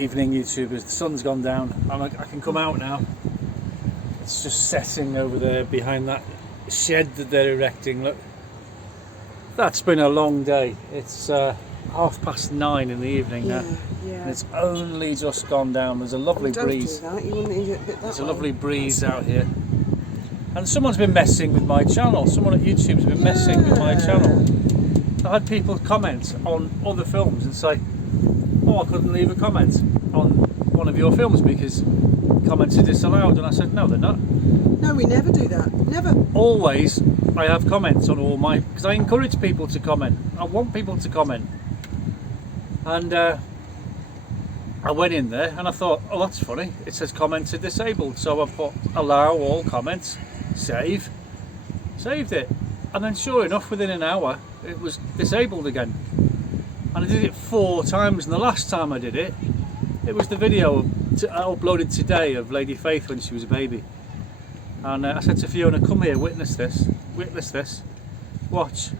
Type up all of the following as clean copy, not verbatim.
evening, YouTubers. The sun's gone down. I can come out now. It's just setting over there behind that shed that they're erecting. Look, that's been a long day. It's 9:30 in the evening now. Yeah. And it's only just gone down. There's a lovely breeze. Don't do that. You wouldn't eat it a bit that There's a way. lovely breeze out here. And someone's been messing with my channel. Someone at YouTube's been messing with my channel. I had people comment on other films and say, oh, I couldn't leave a comment on one of your films because comments are disallowed. And I said, no, they're not. No, we never do that. Never. Always, I have comments on all my... because I encourage people to comment. I want people to comment. And I went in there and I thought, oh, that's funny. It says comments are disabled. So I put allow all comments, save. Saved it. And then sure enough, within an hour, it was disabled again. And I did it 4 times, and the last time I did it, it was the video I uploaded today of Lady Faith when she was a baby. And I said to Fiona, come here, witness this, watch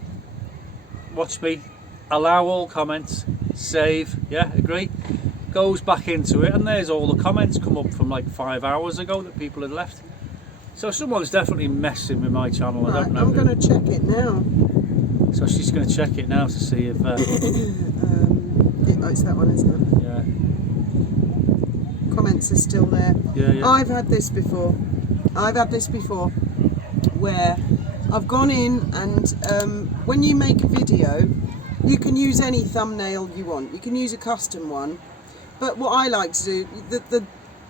me, allow all comments, save, yeah, agree? Goes back into it, and there's all the comments come up from like 5 hours ago that people had left. So someone's definitely messing with my channel. Right, I don't know. I'm going to check it now. So she's going to check it now to see if... it's that one, isn't it? yeah. Comments are still there. Yeah. I've had this before. Where I've gone in and when you make a video, you can use any thumbnail you want. You can use a custom one. But what I like to do,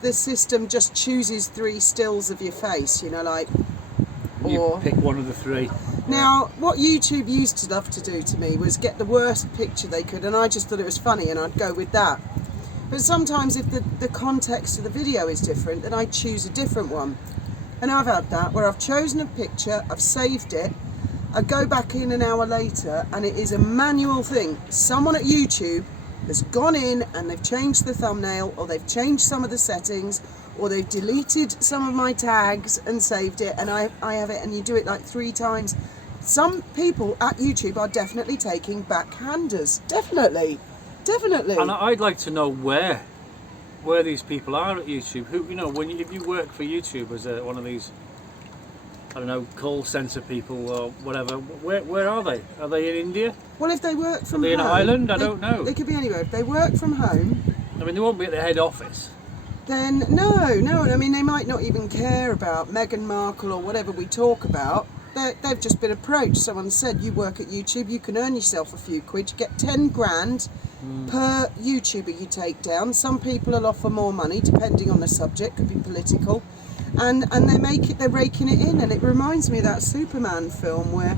the system just chooses 3 stills of your face, you know, like... You pick one of the 3. Now, what YouTube used to love to do to me was get the worst picture they could, and I just thought it was funny, and I'd go with that. But sometimes if the context of the video is different, then I choose a different one. And I've had that, where I've chosen a picture, I've saved it, I go back in an hour later, and it is a manual thing. Someone at YouTube has gone in and they've changed the thumbnail, or they've changed some of the settings, or they've deleted some of my tags and saved it, and I have it, and you do it like 3 times. Some people at YouTube are definitely taking backhanders. Definitely. And I'd like to know where these people are at YouTube. Who, you know, if you work for YouTube as one of these, I don't know, call centre people or whatever, where are they? Are they in India? Well, if they work from home... Are they in Ireland? I don't know. They could be anywhere. If they work from home... I mean, they won't be at the head office. Then, no, I mean, they might not even care about Meghan Markle or whatever we talk about. They've just been approached. Someone said, you work at YouTube, you can earn yourself a few quid. You get 10 grand per YouTuber you take down. Some people will offer more money, depending on the subject, could be political. And they're raking it in. And it reminds me of that Superman film where...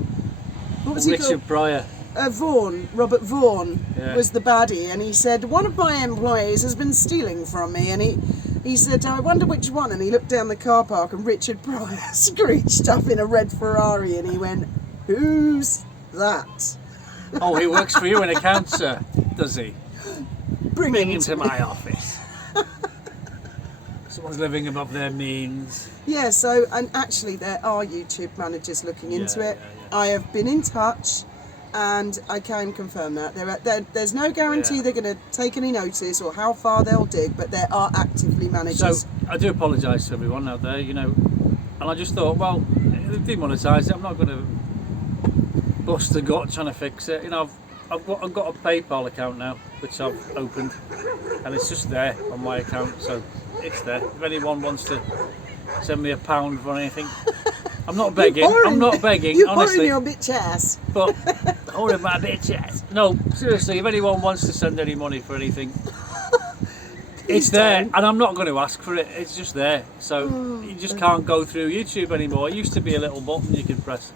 What was Richard Pryor. Robert Vaughan was the baddie, and he said, one of my employees has been stealing from me, and he said, I wonder which one, and he looked down the car park and Richard Pryor screeched up in a red Ferrari, and he went, who's that? Oh, he works for you in accounts, sir, does he? Bring him to my office. Someone's living above their means. Yeah, so, and actually there are YouTube managers looking into it. Yeah. I have been in touch, and I can confirm that. There's no guarantee they're going to take any notice or how far they'll dig, but there are actively managers. So, I do apologise to everyone out there, you know, and I just thought, well, they've demonetised it, I'm not going to bust the gut trying to fix it. You know, I've got a PayPal account now, which I've opened, and it's just there on my account, so it's there. If anyone wants to send me £1 for anything, I'm not begging. I'm not begging. You're honestly. You're your bitch ass. But holding my bitch ass. No, seriously. If anyone wants to send any money for anything, it's there, and I'm not going to ask for it. It's just there. So you just can't go through YouTube anymore. It used to be a little button you could press.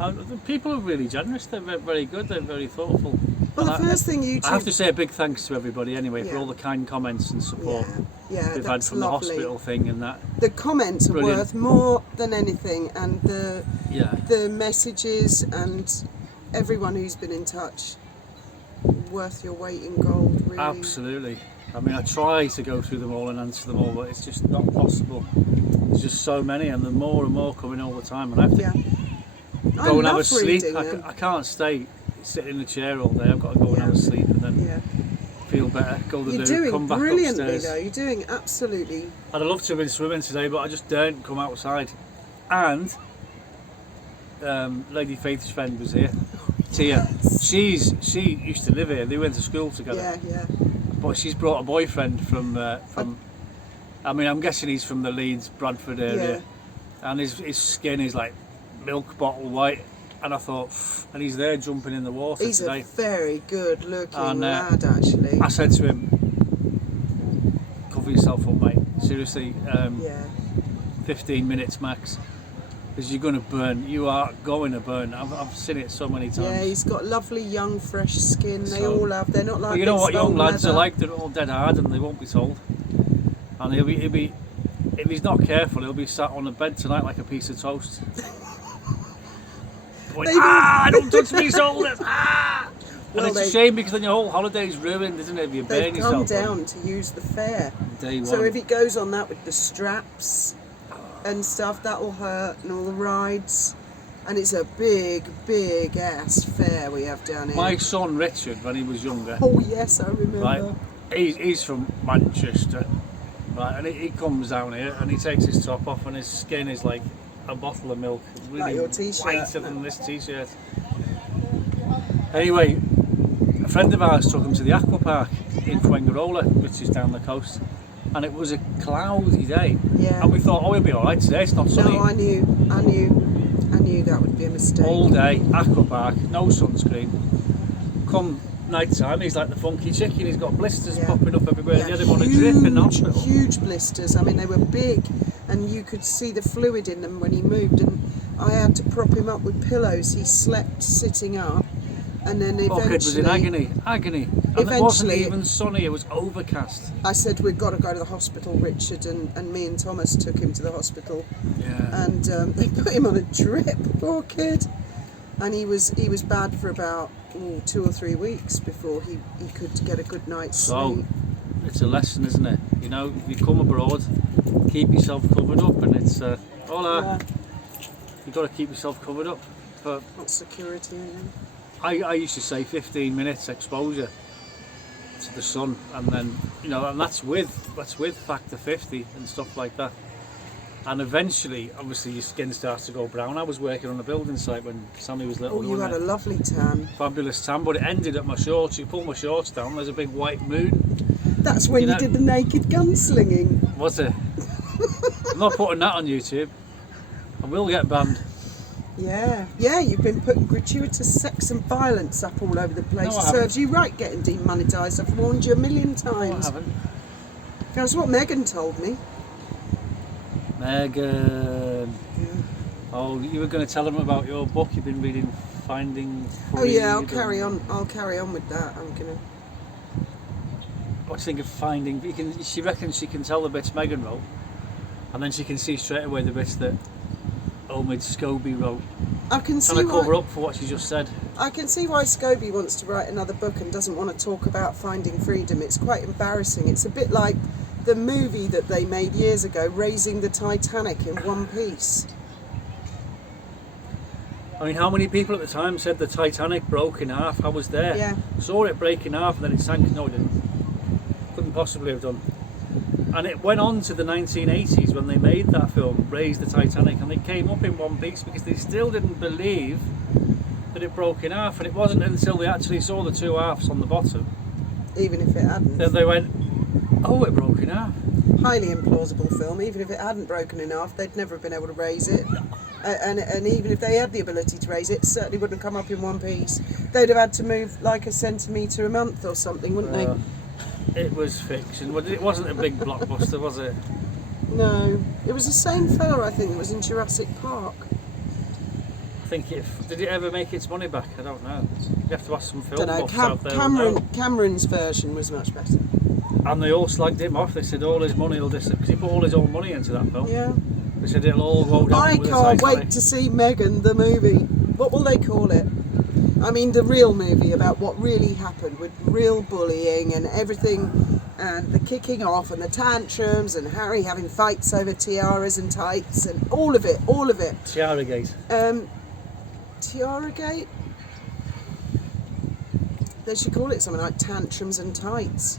And people are really generous. They're very good. They're very thoughtful. Well, the first thing YouTube... I have to say a big thanks to everybody anyway for all the kind comments and support we've had from the hospital thing and that. The comments are worth more than anything, and the messages and everyone who's been in touch, worth your weight in gold, really. Absolutely. I mean, I try to go through them all and answer them all, but it's just not possible. There's just so many, and there's more and more coming all the time, and I have to go and have a sleep. I can't stay sitting in the chair all day. I've got to go and have a sleep, and then feel better, go to You're the loo, doing come back brilliantly upstairs. though. You're doing absolutely. I'd have loved to have been swimming today, but I just daren't come outside. And Lady Faith's friend was here, Tia. She used to live here. They went to school together. Yeah, yeah. But she's brought a boyfriend from. I mean, I'm guessing he's from the Leeds, Bradford area, and his skin is like milk bottle white. And I thought, and he's there jumping in the water He's today. a very good looking And, lad, actually. I said to him, cover yourself up, mate. Seriously, 15 minutes max. Because you're going to burn. You are going to burn. I've seen it so many times. Yeah, he's got lovely young fresh skin. They So- all have. They're not like. But you know big what young stone lads are leather. like? They're all dead hard and they won't be told. And he'll be if he's not careful, he'll be sat on the bed tonight like a piece of toast. Going, don't touch me shoulders! Ah! Well, And it's a shame because then your whole holiday's ruined, isn't it? If you They've burn come yourself. down to use the fare. Day one. So if he goes on that with the straps and stuff, that'll hurt, and all the rides. And it's a big, big ass fair we have down here. My son Richard, when he was younger, Oh yes, I remember. right, he's from Manchester, right, and he comes down here and he takes his top off and his skin is like a bottle of milk. It's really Like your t-shirt, whiter no? than this t-shirt. Anyway, a friend of ours took him to the aqua park in Fuengirola, which is down the coast, and it was a cloudy day. Yeah. And we thought, oh, it'll be all right today. It's not sunny. No, I knew that would be a mistake. All day, aqua park, no sunscreen. Come night time, he's like the funky chicken. He's got blisters Yeah. popping up everywhere. Yeah, They had him on a drip in hospital. huge blisters. I mean, they were big, and you could see the fluid in them when he moved. And I had to prop him up with pillows. He slept sitting up, and then Poor kid was in eventually, agony. And it wasn't Eventually- even sunny, it was overcast. I said, "We've got to go to the hospital, Richard." And me and Thomas took him to the hospital, Yeah. and they put him on a drip. Poor kid. And he was bad for about 2 or 3 weeks before he could get a good night's So, sleep. it's a lesson, isn't it? You know, if you come abroad, keep yourself covered up, and it's, hola, Yeah, you've got to keep yourself covered up. But not security. I used to say 15 minutes exposure to the sun, and then, you know, and that's with factor 50 and stuff like that. And eventually, obviously, your skin starts to go brown. I was working on a building site when Sammy was little. Oh, you wasn't had a it? lovely tan. Fabulous tan, but it ended at my shorts. You pull my shorts down, there's a big white moon. That's when You you know- did the naked gunslinging. Was it? I'm not putting that on YouTube. I will get banned. Yeah, you've been putting gratuitous sex and violence up all over the place. No, I It haven't. serves you right getting demonetised. I've warned you a million No, I times. haven't. That's what Megan told me. Megan. Oh, you were going to tell them about your book you've been reading, Finding Freedom. Oh yeah, I'll carry on with that. I'm gonna. What do you think of Finding? She reckons she can tell the bits Megan wrote, and then she can see straight away the bits that Omid Scobie wrote. I can see Trying to cover why. up for what she just said. I can see why Scobie wants to write another book and doesn't want to talk about finding freedom. It's quite embarrassing. It's a bit like the movie that they made years ago, Raising the Titanic in one piece. I mean, how many people at the time said the Titanic broke in half? I was there. Yeah. Saw it break in half and then it sank. No, it didn't. Couldn't possibly have done. And it went on to the 1980s when they made that film, Raise the Titanic, and it came up in one piece because they still didn't believe that it broke in half. And it wasn't until they actually saw the two halves on the bottom Even if it hadn't. that they went, oh, it broke in half. Highly implausible film. Even if it hadn't broken in half, they'd never have been able to raise it. And even if they had the ability to raise it, it certainly wouldn't have come up in one piece. They'd have had to move like a centimetre a month or something, wouldn't they? It was fiction. It wasn't a big blockbuster, was it? No. It was the same fella, I think, that was in Jurassic Park. I think did it ever make its money back? I don't know. You have to ask some film Don't know. buffs out there. who know. Cameron's version was much better. And they all slagged him off. They said all his money will disappear because he put all his own money into that film. Yeah. They said it'll all go down. I with can't the Titanic. wait to see Megan, the movie. What will they call it? I mean, the real movie about what really happened with real bullying and everything, and the kicking off and the tantrums and Harry having fights over tiaras and tights and all of it. Tiara Gate. Tiara Gate? They should call it something like Tantrums and Tights.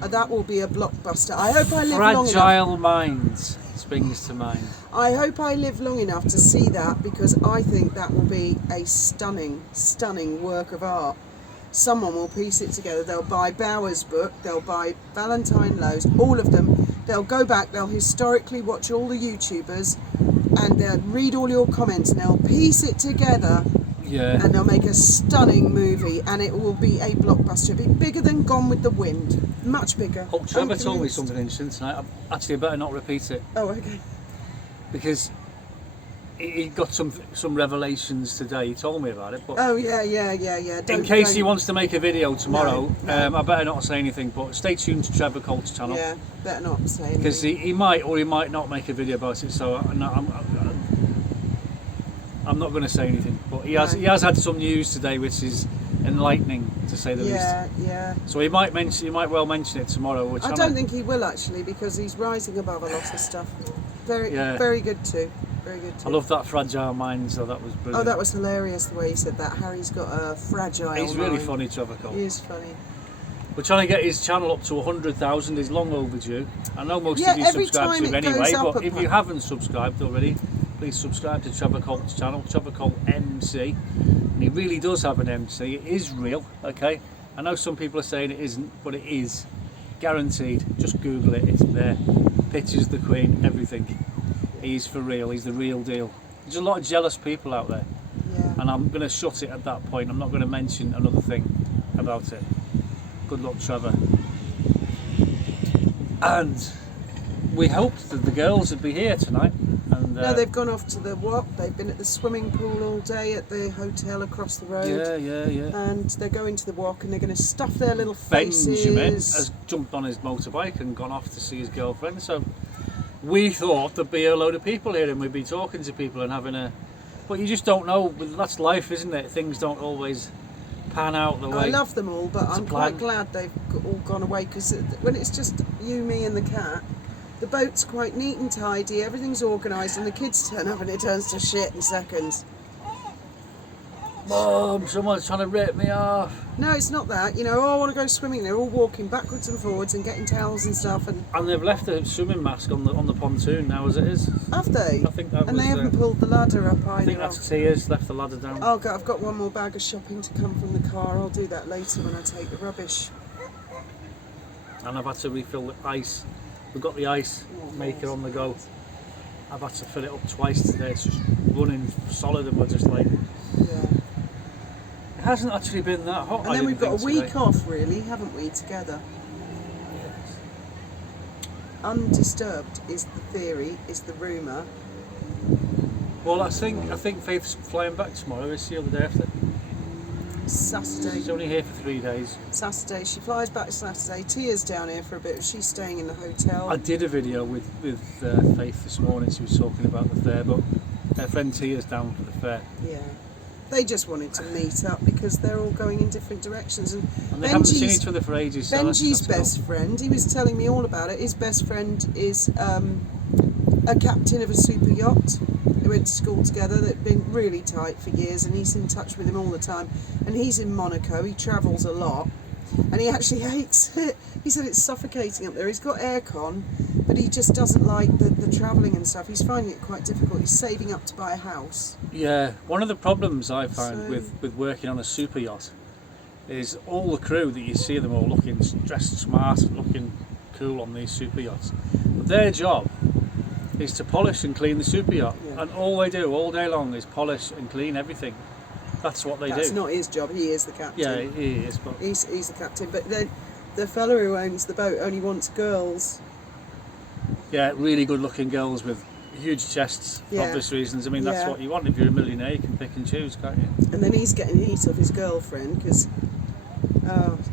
That will be a blockbuster. I hope I live long enough. Fragile Minds springs to mind. I hope I live long enough to see that, because I think that will be a stunning, stunning work of art. Someone will piece it together. They'll buy Bauer's book, they'll buy Valentine Lowe's, all of them. They'll go back, they'll historically watch all the YouTubers, and they'll read all your comments, and they'll piece it together. Yeah. And they'll make a stunning movie, and it will be a blockbuster. It'll be bigger than Gone with the Wind. Much bigger. Oh, Trevor told me something interesting tonight. Actually, I better not repeat it. Oh, okay. Because he got some revelations today. He told me about it. But Oh, yeah. in case he wants to make a video tomorrow, No. I better not say anything. But stay tuned to Trevor Colt's channel. Yeah, better not say anything. Because he might or he might not make a video about it. So I'm not going to say anything. But he has had some news today, which is enlightening, to say the least. Yeah. So he might well mention it tomorrow. Which I don't think he will, actually, because he's rising above a lot of stuff. Very good too. Very good too. I love that Fragile Minds, though. That was brilliant. Oh, that was hilarious the way he said that. Harry's got a fragile He's really mind. funny, Trevor Cole. He is funny. We're trying to get his channel up to 100,000. He's long overdue. I know most Yeah, of you every subscribe to time him it anyway, goes up but a if you haven't subscribed already, please subscribe to Trevor Colt's channel, Trevor Colt MC. And he really does have an MC. It is real, okay? I know some people are saying it isn't, but it is. Guaranteed. Just Google it, it's there. Pictures of the Queen, everything. He's for real, he's the real deal. There's a lot of jealous people out there. Yeah. And I'm going to shut it at that point. I'm not going to mention another thing about it. Good luck, Trevor. And we hoped that the girls would be here tonight. And No, they've gone off to the walk. They've been at the swimming pool all day at the hotel across the road. Yeah. And they're going to the walk, and they're going to stuff their little faces. Benjamin has jumped on his motorbike and gone off to see his girlfriend. So we thought there'd be a load of people here and we'd be talking to people and having a... But you just don't know. That's life, isn't it? Things don't always pan out the way. I love them all, but I'm plan. quite glad they've all gone away, because when it's just you, me and the cat, the boat's quite neat and tidy, everything's organised, and the kids turn up and it turns to shit in seconds. Mum, someone's trying to rip me off. No, it's not that. You know, oh, I want to go swimming. They're all walking backwards and forwards and getting towels and stuff. And they've left the swimming mask on the pontoon now as it is. have they? I think that and was, they haven't pulled the ladder up either. I think that's Tia's left the ladder down. Oh, God, I've got one more bag of shopping to come from the car. I'll do that later when I take the rubbish. And I've had to refill the ice. We've got the ice maker on the go. I've had to fill it up twice today. It's just running solid, and we're just like... Yeah. It hasn't actually been that hot. And then we've got a week off, really, haven't we, together? Yes. Undisturbed is the theory, is the rumour. Well, I think Faith's flying back tomorrow. Is she, or the day after? Saturday. She's only here for 3 days. Saturday. She flies back Saturday. Tia's down here for a bit. She's staying in the hotel. I did a video with Faith this morning. She was talking about the fair, but her friend Tia's down for the fair. Yeah. They just wanted to meet up because they're all going in different directions. And they haven't seen each other for ages. So Benji's best friend, he was telling me all about it. His best friend is a captain of a super yacht. They went to school together. They've been really tight for years, and he's in touch with him all the time. And he's in Monaco. He travels a lot, and he actually hates it. He said it's suffocating up there. He's got aircon, but he just doesn't like the travelling and stuff. He's finding it quite difficult. He's saving up to buy a house. Yeah, one of the problems I find with working on a super yacht is all the crew that you see them all looking dressed smart and looking cool on these super yachts. But their job is to polish and clean the super yacht, and all they do all day long is polish and clean everything. That's what they do. That's not his job. He is the captain. Yeah, he is. But he's the captain. But then the fella who owns the boat only wants girls. Yeah, really good-looking girls with huge chests for obvious reasons. I mean, that's what you want. If you're a millionaire, you can pick and choose, can't you? And then he's getting heat off his girlfriend because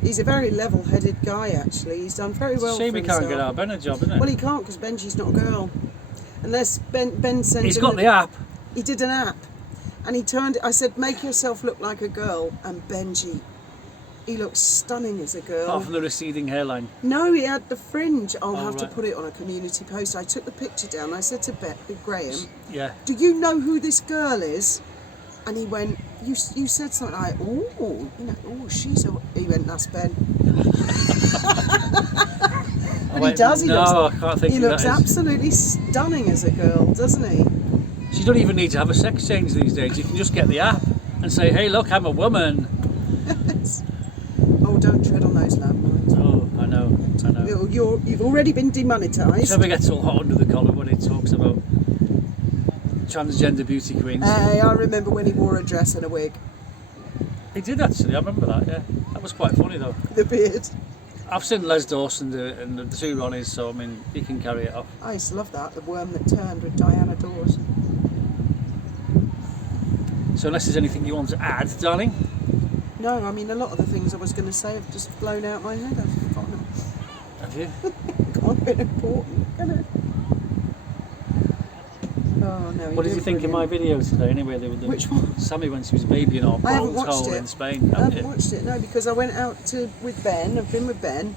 he's a very level-headed guy. Actually, he's done very well. Shame for he can't himself. get our Ben a job, isn't it? Well, he can't because Benji's not a girl. Unless Ben sends He's him got the app. He did an app, and he turned. I said, "Make yourself look like a girl," and Benji, he looks stunning as a girl. Apart from the receding hairline. No, he had the fringe. I'll have to right. put it on a community post. I took the picture down. I said to Graham, Yeah. "Do you know who this girl is?" And he went, you said something like, oh, you know, oh, she's a... He went, that's Ben. But he does. No, I can't think he who looks that is. absolutely stunning as a girl, doesn't he? So you don't even need to have a sex change these days. You can just get the app and say, hey, look, I'm a woman. Oh, don't tread on those landmines. Oh, I know. You've already been demonetised. Trevor gets all hot under the collar when he talks about transgender beauty queens. Hey, I remember when he wore a dress and a wig. He did actually, I remember that, yeah. That was quite funny though. The beard. I've seen Les Dawson and the two Ronnies, so I mean, he can carry it off. I used to love that, The Worm That Turned with Diana Dawes. So unless there's anything you want to add, darling? No, I mean, a lot of the things I was going to say have just blown out my head. I've forgotten them. Have you? Can't be important, can it? Oh, no. What did you think of my video today anyway? Which one? Sammy when she was a baby in our I haven't Paul's watched hole it. in Spain. I haven't watched it, no, because I went out with Ben. I've been with Ben.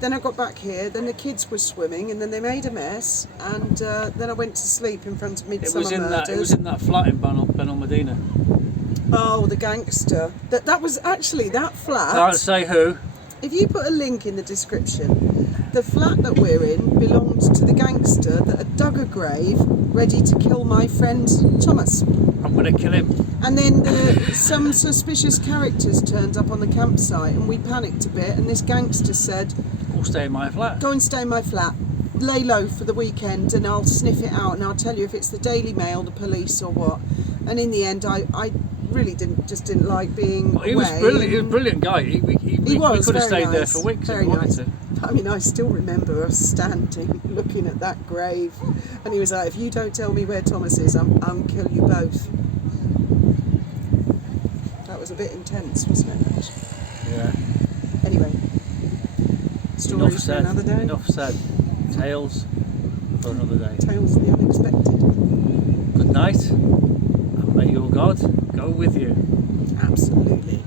Then I got back here, then the kids were swimming, and then they made a mess, and then I went to sleep in front of Midsummer Murders. It was in that flat in Ben Medina. Oh, the gangster. That was actually that flat. Can't say who. If you put a link in the description, the flat that we're in belonged to the gangster that had dug a grave ready to kill my friend Thomas. I'm going to kill him. And then some suspicious characters turned up on the campsite, and we panicked a bit, and this gangster said, Go stay in my flat. go and stay in my flat, lay low for the weekend, and I'll sniff it out, and I'll tell you if it's the Daily Mail, the police, or what. And in the end, I really didn't like being He was away, brilliant. He was a brilliant guy. We was could have very stayed there nice, for weeks if very we wanted nice. to. I mean, I still remember us standing, looking at that grave, and he was like, if you don't tell me where Thomas is, I'm kill you both. That was a bit intense, wasn't it, actually? Yeah. Anyway, stories for said. another day. Enough said. Tales for another day. Tales of the unexpected. Good night, and may your God go with you. Absolutely.